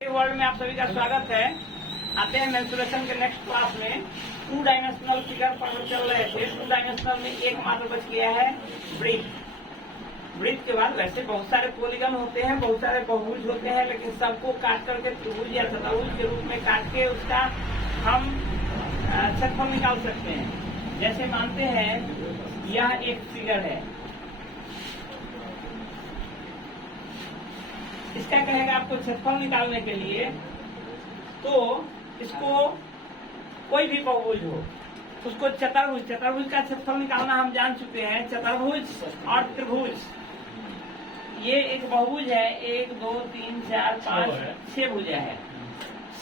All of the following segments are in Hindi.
वर्ल्ड में आप सभी का स्वागत है। आते हैं मेंसुरेशन के नेक्स्ट क्लास में। 2 डायमेंशनल फिगर पर चल रहे थे। 2 डायमेंशनल में एक मात्र बच गया है ब्रिथ। ब्रिथ के बाद वैसे बहुत सारे पॉलीगन होते हैं, बहुत सारे बहुभुज होते हैं, लेकिन सबको काट करके त्रिभुज या चतुर्भुज के रूप में काट के उसका हम क्षेत्रफल निकाल सकते हैं। जैसे मानते हैं यह एक फिगर है, इसका कहेगा आपको क्षेत्रफल निकालने के लिए, तो इसको कोई भी बहुभुज हो उसको चतुर्भुज का क्षेत्रफल निकालना हम जान चुके हैं। चतुर्भुज और त्रिभुज, ये एक बहुभुज है, 1 2 3 4 5 6 भुजा है।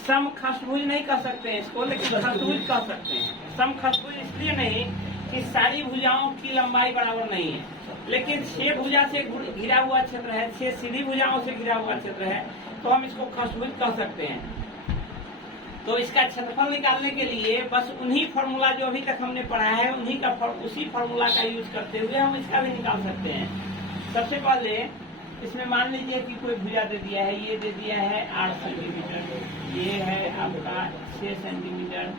समखष्टभुज नहीं कह सकते हैं इसको, लेकिन खष्टभुज कह सकते हैं। समखष्टभुज इसलिए नहीं कि सारी भुजाओं की लंबाई बराबर नहीं है, लेकिन 6 भुजा से घिरा हुआ क्षेत्र है, 6 सीधी भुजाओं से घिरा हुआ क्षेत्र है, तो हम इसको खष्टभुज कह सकते हैं। तो इसका क्षेत्रफल निकालने के लिए बस उन्हीं फॉर्मूला जो अभी तक हमने पढ़ा है, उसी फॉर्मूला का यूज करते हुए हम इसका भी निकाल सकते हैं। सबसे पहले इसमें मान लीजिए कि कोई भुजा दे दिया है, ये दे दिया है 8 सेंटीमीटर, ये है आपका 6 सेंटीमीटर,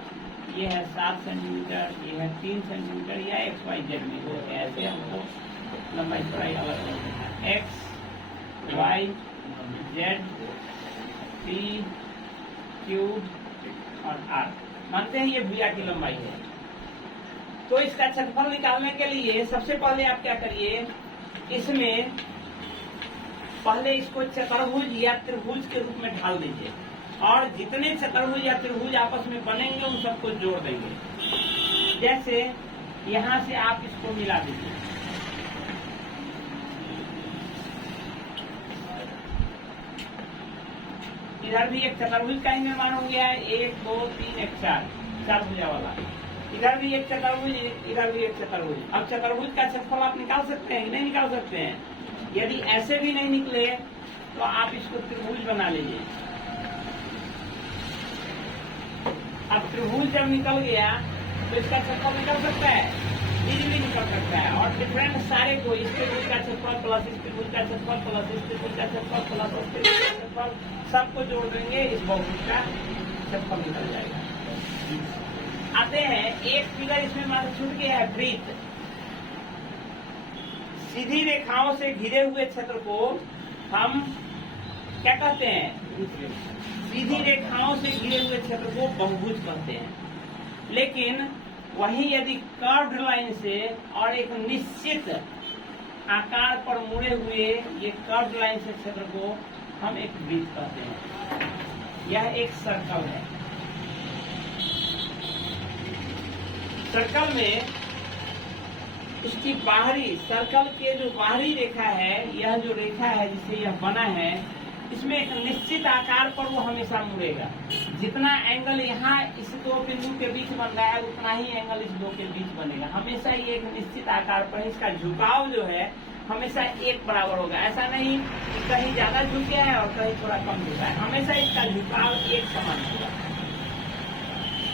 ये है 7 सेंटीमीटर, ये है 3 सेंटीमीटर, या XYZ में हो, ऐसे हमको लंबाई चौड़ाई अलग है। X, Y, Z, P, Q और R मानते हैं ये भुजा की लंबाई है। तो इसका क्षेत्रफल निकालने के लिए सबसे पहले आप क्या करिए, इसमें पहले इसको चतुर्भुज या त्रिभुज के रूप में ढाल दीजिए, और जितने चतुर्भुज या त्रिभुज आपस में बनेंगे उन सबको जोड़ देंगे। जैसे यहाँ से आप इसको मिला दीजिए, इधर भी एक चतुर्भुज का ही निर्माण हो गया है, 1 2 3 1 4 भुजा वाला। इधर भी एक चतुर्भुज, इधर भी एक चतुर्भुज। अब चतुर्भुज का क्षेत्रफल आप निकाल सकते हैं कि नहीं निकाल सकते हैं? यदि ऐसे भी नहीं निकले तो आप इसको त्रिभुज बना लीजिए। अब त्रिभुज जब निकल गया तो इसका क्षेत्रफल निकल सकता है, इजीली निकल सकता है। और डिफरेंट सारे को, इस त्रिभुज का क्षेत्रफल प्लस इस त्रिभुज का क्षेत्रफल प्लस इस त्रिभुज का क्षेत्रफल प्लस उस त्रिभुज का क्षेत्रफल, सबको जोड़ देंगे, इस बहुभुज का क्षेत्रफल निकल जाएगा। आते हैं एक फिगर इसमें मात्र छूट गया है, ब्रिथ। सीधी रेखाओं से घिरे हुए क्षेत्र को हम क्या कहते हैं? सीधी रेखाओं से घिरे हुए क्षेत्र को बहुभुज कहते हैं। लेकिन वहीं यदि कर्व्ड लाइन से और एक निश्चित आकार पर मुड़े हुए ये कर्व्ड लाइन से क्षेत्र को हम एक वृत्त कहते हैं। यह एक सर्कल है। सर्कल में इसकी बाहरी, सर्कल के जो बाहरी रेखा है, यह जो रेखा है जिसे यह बना है, इसमें एक निश्चित आकार पर वो हमेशा मुड़ेगा। जितना एंगल यहाँ इस 2 बिंदु के बीच बन रहा है, उतना ही एंगल इस 2 के बीच बनेगा। हमेशा ये एक निश्चित आकार पर, इसका झुकाव जो है हमेशा एक बराबर होगा। ऐसा नहीं कि कहीं ज्यादा झुक गया है और कहीं थोड़ा कम झुका है, हमेशा इसका झुकाव एक समान होगा।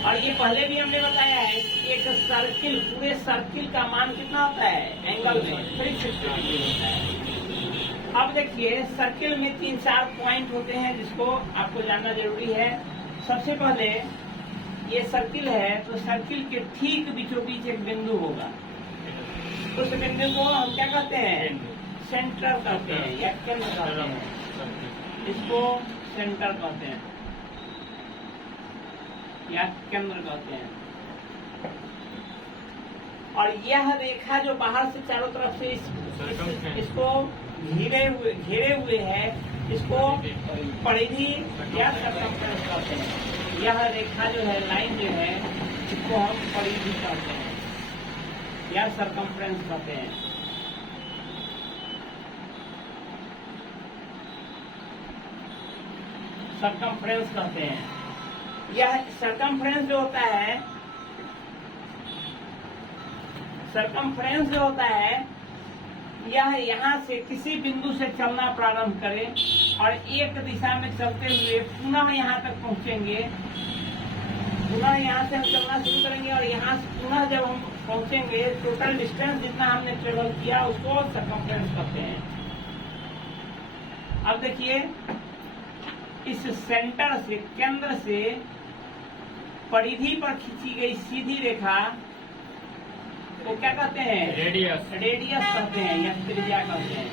और ये पहले भी हमने बताया है कि एक सर्किल, पूरे सर्किल का मान कितना होता है एंगल में? 360 डिग्री होता है। अब देखिए, सर्किल में 3-4 पॉइंट होते हैं जिसको आपको जानना जरूरी है। सबसे पहले ये सर्किल है, तो सर्किल के ठीक बीचों बीच एक बिंदु होगा। तो उस बिंदु को हम क्या कहते हैं? सेंटर कहते हैं या केंद्र कहते हैं। इसको सेंटर कहते हैं या केंद्र कहते हैं। और यह रेखा जो बाहर से चारों तरफ से इसको घेरे हुए है, इसको परिधि या सरकमफ्रेंस कहते हैं। यह रेखा जो है, लाइन जो है, इसको हम परिधि कहते हैं या सरकमफ्रेंस कहते हैं। सरकमफ्रेंस कहते हैं। यह सरकमफ्रेंस जो होता है, सरकमफ्रेंस जो होता है, यह यहाँ से किसी बिंदु से चलना प्रारंभ करें और एक दिशा में चलते हुए पुनः यहाँ तक पहुँचेंगे। पुनः यहाँ से हम चलना शुरू करेंगे और यहाँ से पुनः जब हम पहुँचेंगे, टोटल डिस्टेंस जितना हमने ट्रेवल किया उसको सरकमफ्रेंस कहते हैं। अब देखिए, इस सेंटर से, केंद्र से परिधि पर खींची गई सीधी रेखा को क्या कहते हैं? रेडियस। रेडियस कहते हैं या त्रिज्या कहते हैं।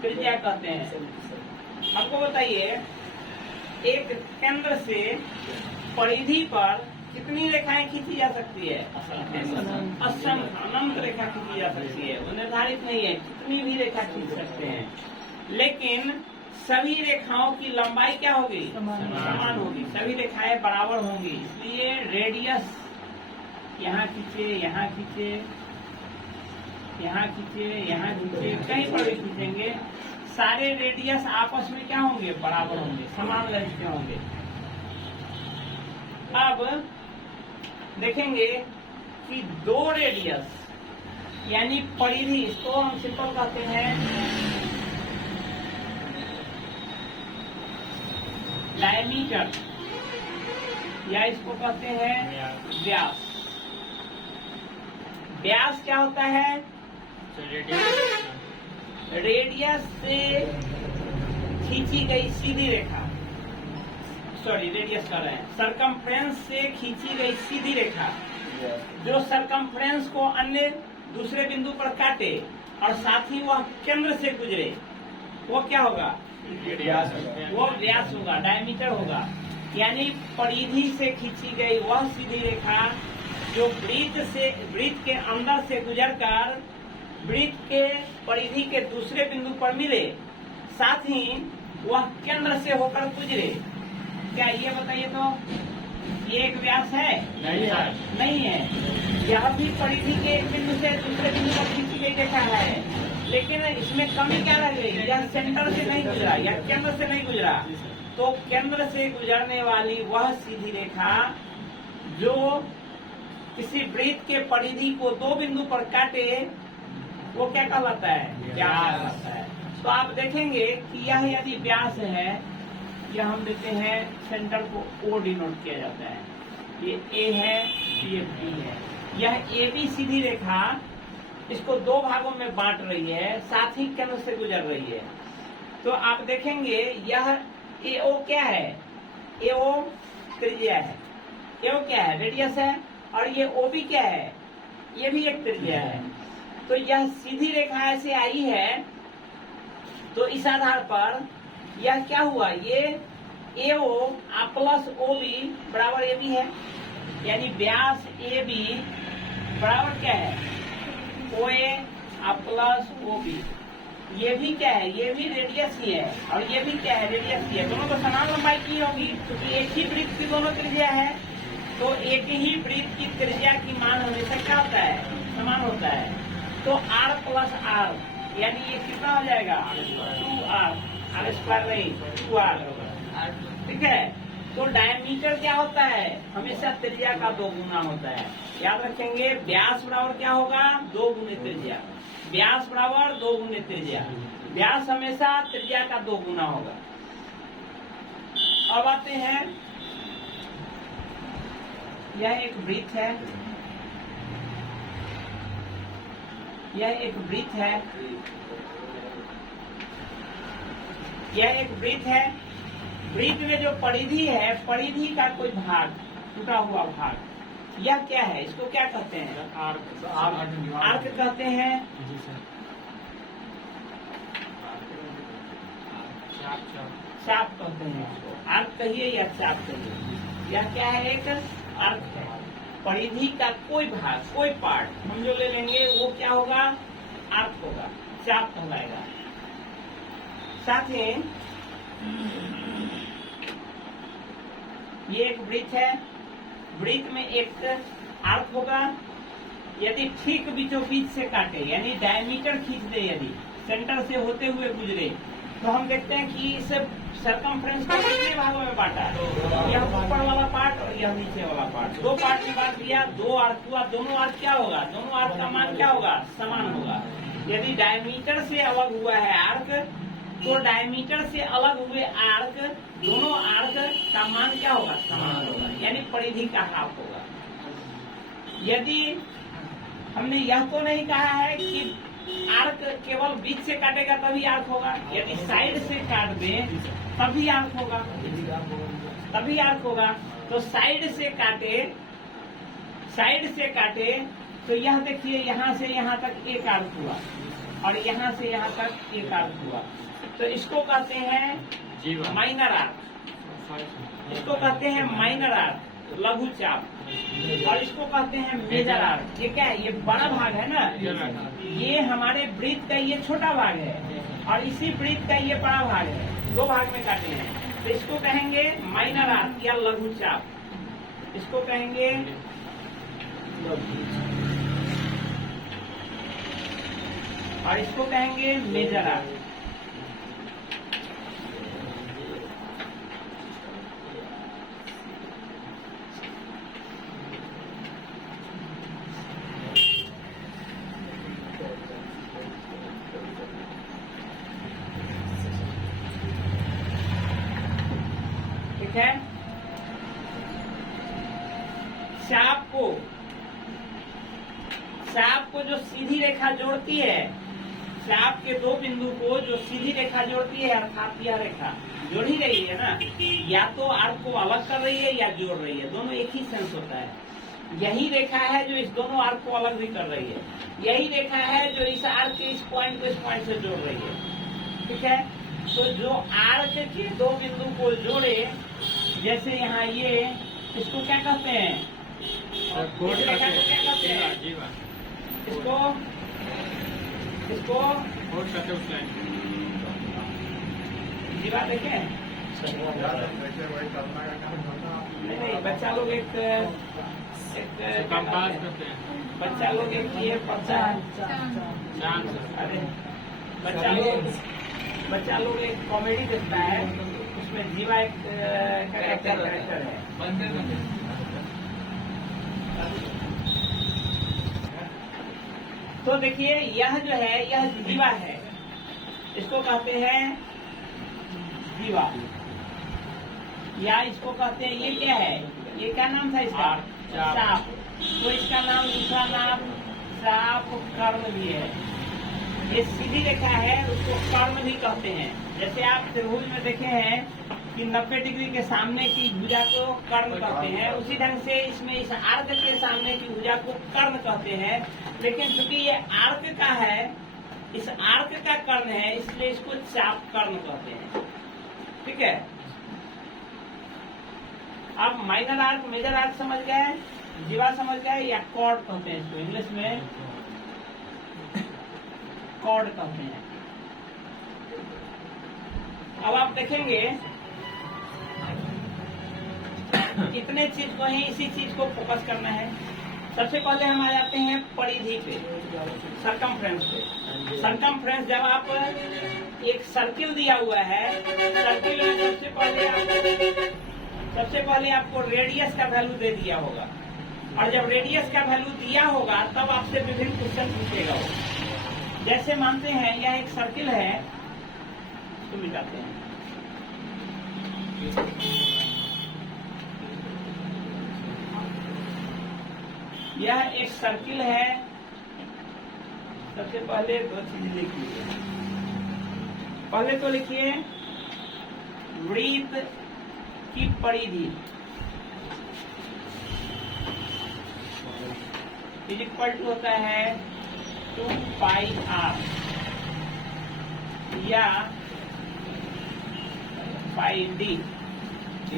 त्रिज्या कहते हैं। आपको बताइए, एक केंद्र से परिधि पर कितनी रेखाएं खींची जा सकती है? असंख्य, अनंत रेखा खींची जा सकती है। वो निर्धारित नहीं है, कितनी भी रेखा खींच सकते हैं, लेकिन सभी रेखाओं की लंबाई क्या होगी? समान होगी। सभी रेखाएं बराबर होंगी। इसलिए रेडियस यहाँ खींचे, यहाँ खींचे, यहाँ खींचे, यहाँ खींचे, कहीं पर भी खींचेंगे, सारे रेडियस आपस में क्या होंगे? बराबर होंगे, समान लेंथ के होंगे। अब देखेंगे कि दो रेडियस यानी परिधि, इसको हम सिंपल कहते हैं डायमीटर, या इसको कहते हैं व्यास। व्यास क्या होता है? रेडियस से खींची गई सीधी रेखा, सॉरी रेडियस कर रहे हैं, सरकमफ्रेंस से खींची गई सीधी रेखा जो सरकमफ्रेंस को अन्य दूसरे बिंदु पर काटे और साथ ही वह केंद्र से गुजरे, वो क्या होगा? वो व्यास होगा, डायमीटर होगा। यानी परिधि से खींची गई वह सीधी रेखा जो वृत्त के अंदर से गुजरकर वृत्त के परिधि के दूसरे बिंदु पर मिले, साथ ही वह केंद्र से होकर गुजरे। क्या ये बताइए तो, ये एक व्यास है? नहीं है। नहीं है। यह भी परिधि के एक बिंदु से दूसरे बिंदु पर खींची गई रेखा है, लेकिन इसमें कमी क्या रह गई? यह सेंटर से नहीं गुजरा, यह केंद्र से नहीं गुजरा। तो केंद्र से गुजरने वाली वह सीधी रेखा जो किसी वृत्त के परिधि को दो बिंदु पर काटे, वो क्या कहलाता है? व्यास कहलाता है। तो आप देखेंगे कि यह यदि व्यास है, यह हम देते हैं सेंटर को O डिनोट किया जाता है, ये A है, ये B है। यह AB सीधी रेखा इसको दो भागों में बांट रही है, साथ ही केंद्र से गुजर रही है। तो आप देखेंगे यह AO क्या है? AO त्रिज्या है। AO क्या है? रेडियस है। और ये OB क्या है? ये भी एक त्रिज्या है। तो यह सीधी रेखा ऐसे आई है, तो इस आधार पर यह क्या हुआ? ये AO प्लस OB बराबर AB है। यानी व्यास AB बराबर क्या है? OA plus OB। ये भी क्या है? ये भी रेडियस ही है, और ये भी क्या है? रेडियस ही है। दोनों को समान लंबाई की होगी, क्योंकि एक ही वृत्त की दोनों त्रिज्या है। तो एक ही वृत्त की त्रिज्या की मान हमेशा क्या होता है? समान होता है। तो R प्लस R, यानी ये कितना हो जाएगा? 2R, R स्क्वायर नहीं, 2R होगा। ठीक है। तो डायमीटर क्या होता है? हमेशा त्रिज्या का 2 गुना होता है। याद रखेंगे, व्यास बराबर क्या होगा? 2 गुने त्रिज्या। व्यास बराबर 2 गुने त्रिज्या। व्यास हमेशा त्रिज्या का 2 गुना होगा। अब आते हैं, यह एक वृत्त है, यह एक वृत्त है, यह एक वृत्त है। वृत्त में जो परिधि है, परिधि का कोई भाग, टूटा हुआ भाग, यह क्या है? इसको क्या कहते हैं? आर्क कहते हैं। चाप कहते हैं इसको। आर्क कहिए या चाप कहिए, यह क्या है? एक आर्क है। परिधि का कोई भाग, कोई पार्ट हम जो ले लेंगे वो क्या होगा? आर्क होगा, चाप कहलाएगा। साथ ही ये एक वृत्त है, वृत्त में एक आर्क होगा। यदि ठीक बीचों बीच से काटे, यानी डायमीटर खींच दे, यदि सेंटर से होते हुए गुजरे, तो हम देखते हैं कि इस सरकमफ्रेंस को कितने भागों में बांटा? यह ऊपर वाला पार्ट और यह नीचे वाला पार्ट, 2 पार्ट में बांट दिया। 2 आर्क हुआ। दोनों आर्क क्या होगा? दोनों आर्क का मान क्या होगा? समान होगा। यदि डायमीटर से अलग हुआ है आर्क, तो डायमीटर से अलग हुए आर्क, दोनों आर्क का मान क्या होगा? समान होगा, यानी परिधि का हाफ होगा। यदि हमने यह तो नहीं कहा है कि आर्क केवल बीच से काटेगा तभी आर्क होगा। यदि साइड से काट दे तभी आर्क होगा, तभी आर्क होगा। तो साइड से काटे तो यह देखिए यहाँ से यहाँ तक एक आर्क हुआ और यहाँ से यहाँ तक एक आर्क हुआ। तो इसको कहते हैं माइनर आर्क, इसको कहते हैं माइनर आर्क, लघु चाप। और इसको कहते हैं मेजर आर्क। ये क्या है? ये बड़ा भाग है ना, ये हमारे वृत्त का ये छोटा भाग है और इसी वृत्त का ये बड़ा भाग है, दो भाग में काटे हैं। तो इसको कहेंगे माइनर आर्क या लघु चाप, इसको कहेंगे और इसको कहेंगे मेजर आर्क। ठीक है। चाप को जो सीधी रेखा जोड़ती है, चाप के दो बिंदु को जो सीधी रेखा जोड़ती है, अर्थात यह रेखा जोड़ ही रही है ना, या तो आर्क को अलग कर रही है या जोड़ रही है, दोनों एक ही सेंस होता है। यही रेखा है जो इस दोनों आर्क को अलग भी कर रही है, यही रेखा है जो इस आर्क के इस पॉइंट को इस पॉइंट से जोड़ रही है। ठीक है। तो जो आर्क के दो बिंदु को जोड़े, जैसे यहाँ ये, इसको क्या कहते हैं? इस रेखा को क्या कहते हैं? इसको जीवा देखें। नहीं, बच्चा लोग एक बच्चा लोग एक ये अरे बच्चा लोग एक कॉमेडी देखता है, उसमें जीवा एक कैरेक्टर है। तो देखिए यह जो है यह जीवा है, इसको कहते हैं जीवा, या इसको कहते हैं, ये क्या है? ये क्या नाम था इसका? चाप। तो इसका नाम, दूसरा नाम चाप कर्म भी है। ये सीधी रेखा है, उसको कर्म भी कहते हैं। जैसे आप त्रिभुज में देखे हैं कि 90 डिग्री के सामने की भुजा को कर्ण कहते हैं, उसी ढंग से इसमें इस आर्क के सामने की भुजा को कर्ण कहते हैं। लेकिन चूंकि ये आर्क का है, इस आर्क का कर्ण है, इसलिए इसको चाप कर्ण कहते हैं। ठीक है। अब माइनर आर्क, मेजर आर्क समझ गए, जीवा समझ गए, या कॉर्ड कहते हैं इसको, इंग्लिश में कॉर्ड कहते हैं। अब आप देखेंगे कितने चीज को है, इसी चीज को फोकस करना है। सबसे पहले हम आ जाते हैं परिधि पे, सरकमफ्रेंस पे। सरकमफ्रेंस, जब आप एक सर्किल दिया हुआ है, सर्किल में सबसे पहले आपको रेडियस का वैल्यू दे दिया होगा, और जब रेडियस का वैल्यू दिया होगा तब आपसे विभिन्न क्वेश्चन पूछेगा वो। जैसे मानते हैं यह एक सर्किल है, तो मिटाते हैं। यह एक सर्किल है। सबसे पहले दो चीजें लिखिए। पहले तो लिखिए वृत्त की परिधि इज इक्वल टू होता है 2 पाई r या पाई d, d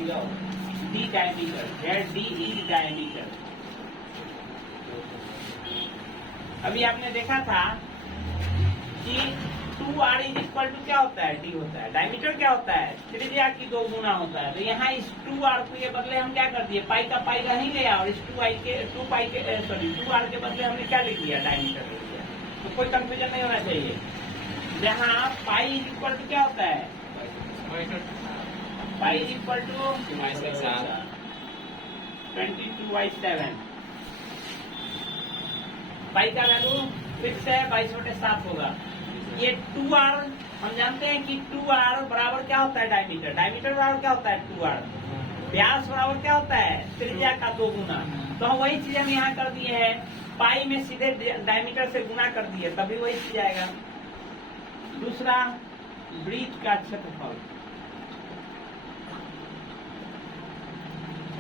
diameter, d is diameter. अभी आपने देखा था कि 2r इज इक्वल टू क्या होता है? d होता है। डायमीटर क्या होता है? त्रिज्या की 2 गुना होता है। तो यहाँ इस 2r के बदले हम क्या कर दिए? पाई का पाई रह ही गया, और इस 2r के बदले हमने क्या लिख दिया? डायमीटर लिख दिया। तो कोई कंफ्यूजन नहीं होना चाहिए। जहाँ पाई इज इक्वल टू क्या होता है? Pi is equal to 22/7। Pi का वैल्यू फिक्स है, 22/7 होगा। ये 2r हम जानते हैं कि 2r बराबर क्या होता है? डायमीटर। डायमीटर बराबर क्या होता है? 2r। व्यास बराबर क्या होता है? त्रिज्या का 2 गुना। तो हम वही चीज हम यहाँ कर दिए हैं पाई में सीधे डायमीटर से गुना कर दिए तभी वही चीज आएगा। दूसरा वृत्त का क्षेत्रफल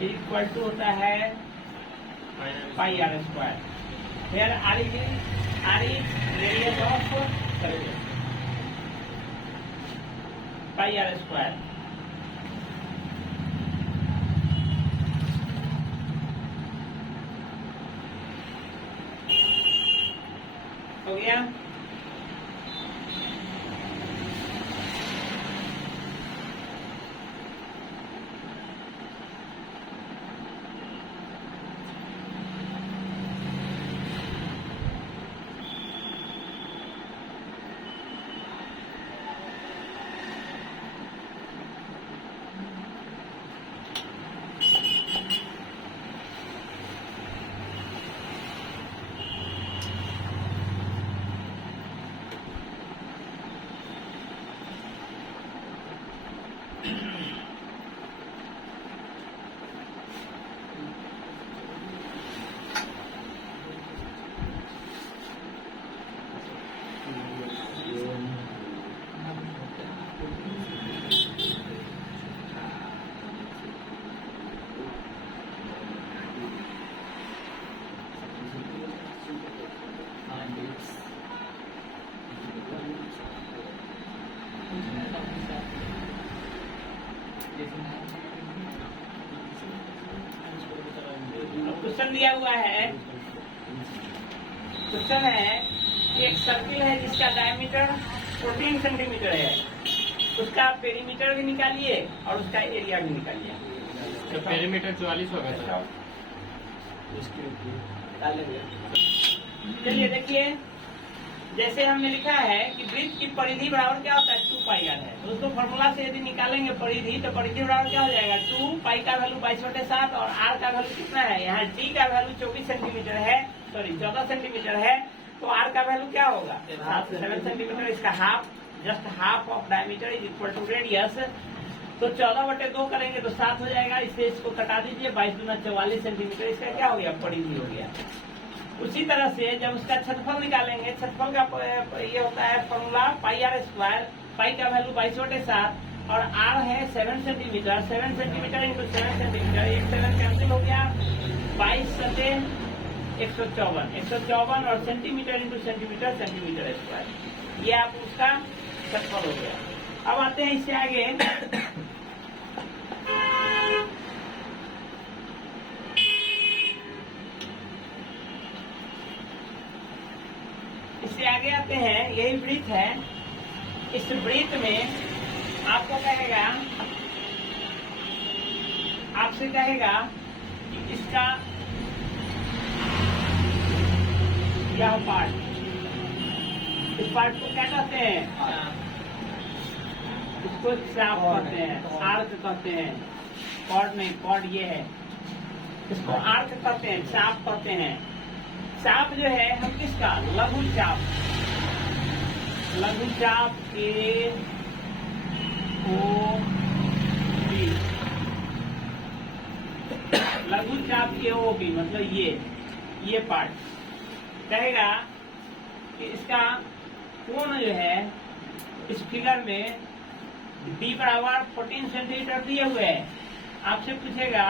इक्वल टू होता है पाई आर स्क्वायर। फिर r is radius of circle pi r square. हो गया। क्वेश्चन दिया हुआ है, क्वेश्चन है एक सर्किल है जिसका डायमीटर 14 सेंटीमीटर है, उसका पेरीमीटर भी निकालिए और उसका एरिया भी निकालिए। तो पेरीमीटर 44 होगा। चलिए देखिए, जैसे हमने लिखा है कि वृत्त की परिधि बराबर क्या होता है 2 पाई आर है। दोस्तों फॉर्मूला से यदि निकालेंगे परिधि तो परिधि बराबर क्या हो जाएगा 2 पाई का वैल्यू 22/7 और आर का वैल्यू कितना है, यहाँ डी का वैल्यू 24 सेंटीमीटर है, सॉरी 14 सेंटीमीटर है, तो आर का वैल्यू क्या होगा 7 सेंटीमीटर। इसका half, just half of diameter is equal to radius. तो 14/2 करेंगे तो 7 हो जाएगा। इससे इसको कटा दीजिए, 22 दूना 44 सेंटीमीटर इसका क्या हो गया परिधि हो गया। उसी तरह से जब उसका क्षेत्रफल निकालेंगे, क्षेत्रफल का ये होता है फॉर्मूला पाई आर स्क्वायर, पाई का वैल्यू 22/7 और आर है 7 सेंटीमीटर, 7 सेंटीमीटर इंटू 7 सेंटीमीटर, एक 7 कैंसिल हो गया, 22 154 और centimetre into centimetre centimetre square, ये आप उसका क्षेत्रफल हो गया। अब आते हैं इससे आगे, इससे आगे आते हैं, यही वृत्त है। इस वृत्त में आपको कहेगा, आपसे कहेगा कि इसका यह पार्ट, इस पार्ट को क्या कहते हैं, इसको चाप कहते हैं, आर्क कहते हैं, कॉर्ड नहीं, कॉर्ड ये है, इसको आर्क कहते हैं, चाप कहते हैं। चाप जो है हम किसका, लघु चाप, लघु चाप ए ओ बी, लघु चाप ए ओ बी मतलब ये पार्ट कहेगा कि इसका कोण जो है इस फिगर में डी बराबर 14 सेंटीमीटर दिए हुए है। आपसे पूछेगा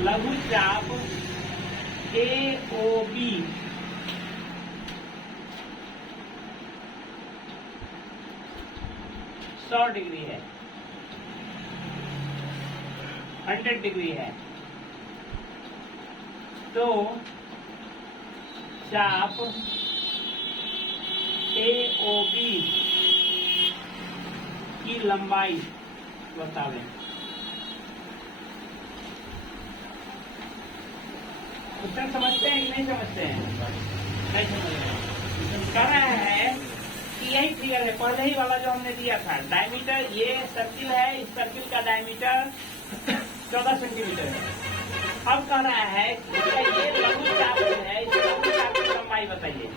लघु चाप ए ओ बी सौ डिग्री है, 100 डिग्री है, तो चाप ए ओ बी की लंबाई बतावें। क्वेश्चन समझते हैं कि नहीं समझते हैं? नहीं समझ रहे। कह रहा है कि यही फिगर है, पहले ही वाला जो हमने दिया था, डायमीटर, ये सर्किल है, इस सर्किल का डायमीटर 14 सेंटीमीटर है। अब कह रहा है कि ये लघु चाप है, इस लघु चाप की लंबाई बताइए।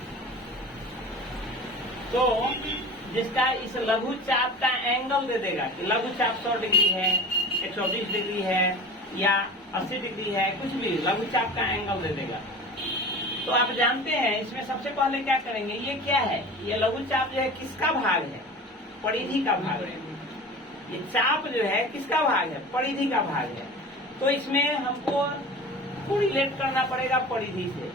तो जिसका इस लघु चाप का एंगल दे देगा कि लघु चाप 100 डिग्री है, 120 डिग्री है या 80 डिग्री है, कुछ भी लघु चाप का एंगल दे देगा। तो आप जानते हैं इसमें सबसे पहले क्या करेंगे, ये क्या है, ये लघु चाप जो है किसका भाग है, परिधि का भाग है। ये चाप जो है किसका भाग है, परिधि का भाग है। तो इसमें हमको कोरिलेट करना पड़ेगा परिधि से।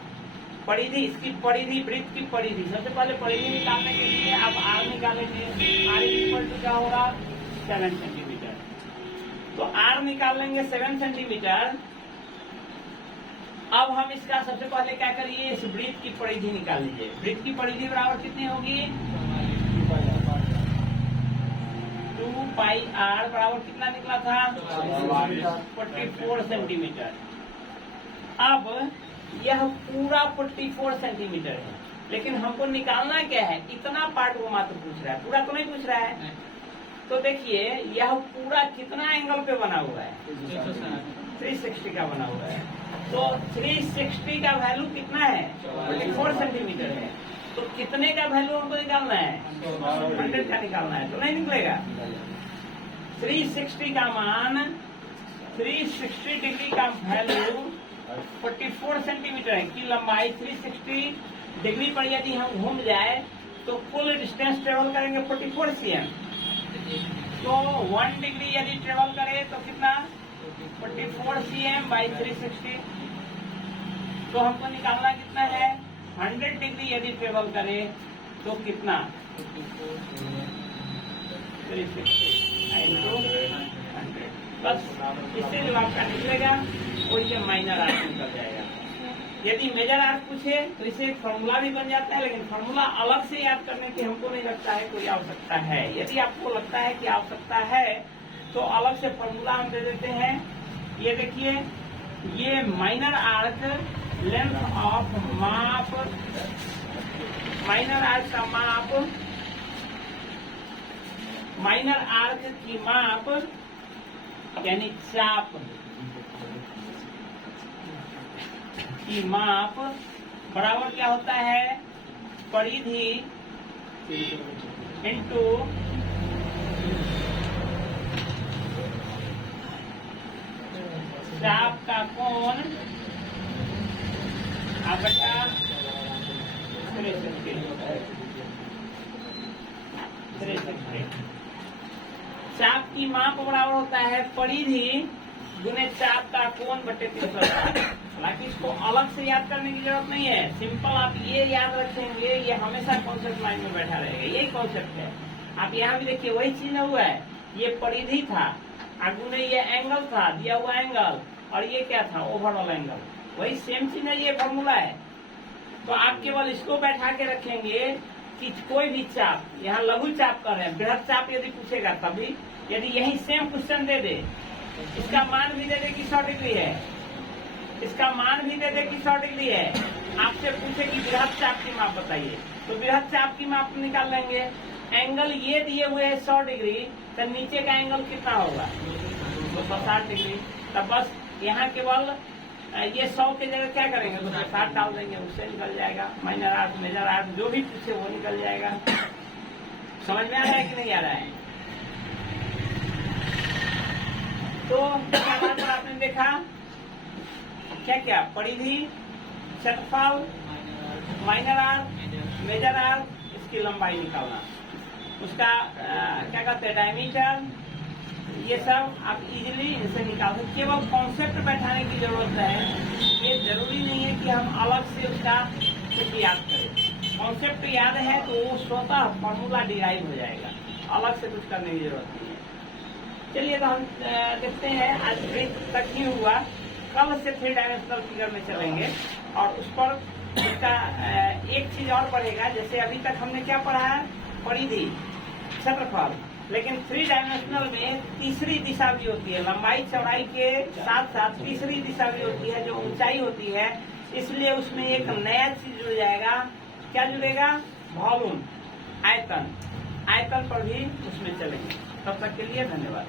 परिधि, इसकी परिधि, वृत्त की परिधि। सबसे पहले परिधि निकालने के लिए आप आर निकालेंगे। आर इक्वल टू क्या होगा, 7 सेंटीमीटर। तो आर निकाल लेंगे 7 सेंटीमीटर। अब हम इसका सबसे पहले क्या करिए, इस वृत्त की परिधि निकाल लीजिए। वृत्त की परिधि बराबर कितनी होगी, 2 पाई आर बराबर कितना निकला था, 44 सेंटीमीटर। अब यह पूरा 44 सेंटीमीटर है, लेकिन हमको निकालना क्या है, इतना पार्ट वो मात्र पूछ रहा है, पूरा तो नहीं पूछ रहा है। तो देखिए यह पूरा कितना एंगल पे बना हुआ है, 360 का बना हुआ है। तो 360 का वैल्यू कितना है, 44 सेंटीमीटर है। तो कितने का वैल्यू हमको निकालना है, 100 का निकालना है। तो नहीं निकलेगा। 360 का मान, 360 डिग्री का वैल्यू 44 सेंटीमीटर है की लंबाई। 360 डिग्री पर यदि हम घूम जाए तो कुल डिस्टेंस ट्रेवल करेंगे 44 cm। तो 1 डिग्री यदि ट्रेवल करे तो कितना, 44 cm बाई 360। तो हमको निकालना कितना है, 100 डिग्री यदि ट्रेवल करे तो कितना, 360 into 100। बस इससे जो आपका निकलेगा वो ये माइनर आर्क निकल जाएगा। यदि मेजर आर्क पूछे तो इसे एक फॉर्मूला भी बन जाता है, लेकिन फॉर्मूला अलग से याद करने की हमको नहीं लगता है कोई आवश्यकता है। यदि आपको लगता है कि आवश्यकता है तो अलग से फॉर्मूला हम दे देते हैं। ये देखिए, ये माइनर आर्क लेंथ ऑफ माप, माइनर आर्क का माप, माइनर आर्क की माप यानी चाप की माप बराबर क्या होता है, परिधि इंटू चाप का कोण बटा 360। चाप की माप बराबर होता है परिधि गुने चाप का कोण बटे 360। हालांकि इसको अलग से याद करने की जरूरत नहीं है, सिंपल आप ये याद रखेंगे, ये हमेशा कॉन्सेप्ट माइंड में बैठा रहेगा, यही कॉन्सेप्ट है। आप यहाँ भी देखिए वही चीज हुआ है, ये परिधि था, आगू में ये एंगल था, दिया हुआ एंगल, और ये क्या था, ओवरऑल एंगल, वही सेम चीज है, ये फॉर्मूला है। तो आप केवल इसको बैठा के रखेंगे कि कोई भी चाप, यहाँ लघु चाप कर रहे हैं, बृहद चाप यदि पूछेगा तभी, यदि यही सेम क्वेश्चन दे दे, इसका मान भी दे दे कि 100 डिग्री है, इसका मान भी दे दे कि 100 डिग्री है, आपसे पूछे कि बृहद चाप की माप बताइए, तो बृहद चाप की माप निकाल लेंगे। एंगल ये दिए हुए है 100 डिग्री, तो नीचे का एंगल कितना होगा, 260 डिग्री। तब बस यहाँ केवल ये 100 के जगह क्या करेंगे, 260 डाल देंगे, उससे निकल जाएगा। माइनर आर्क, मेजर आर्क जो भी पूछे वो निकल जाएगा। समझ में आ रहा है कि नहीं आ रहा है? तो यहाँ पर आपने देखा क्या क्या, परिधि, क्षेत्रफल, माइनर आर्क, मेजर आर्क, इसकी लंबाई निकालना, उसका क्या कहते हैं, डायमीटर, ये सब आप इजीली इनसे निकाल सकते। केवल कॉन्सेप्ट बैठाने की जरूरत है, ये जरूरी नहीं है कि हम अलग से उसका कुछ याद करें। कॉन्सेप्ट याद है तो वो स्वतः फॉर्मूला डिराइव हो जाएगा, अलग से कुछ करने की जरूरत नहीं है। चलिए तो हम देखते हैं, आज तक ही हुआ, कल से 3 डायमेंशनल फिगर में चलेंगे और उस पर उसका एक चीज और बढ़ेगा। जैसे अभी तक हमने क्या पढ़ा है, परिधि, क्षेत्रफल, लेकिन 3 डायमेंशनल में तीसरी दिशा भी होती है, लंबाई चौड़ाई के साथ साथ तीसरी दिशा भी होती है जो ऊंचाई होती है, इसलिए उसमें एक नया चीज जुड़ जाएगा। क्या जुड़ेगा, वॉल्यूम, आयतन, आयतन पर भी उसमें चलेंगे। तब तक के लिए धन्यवाद।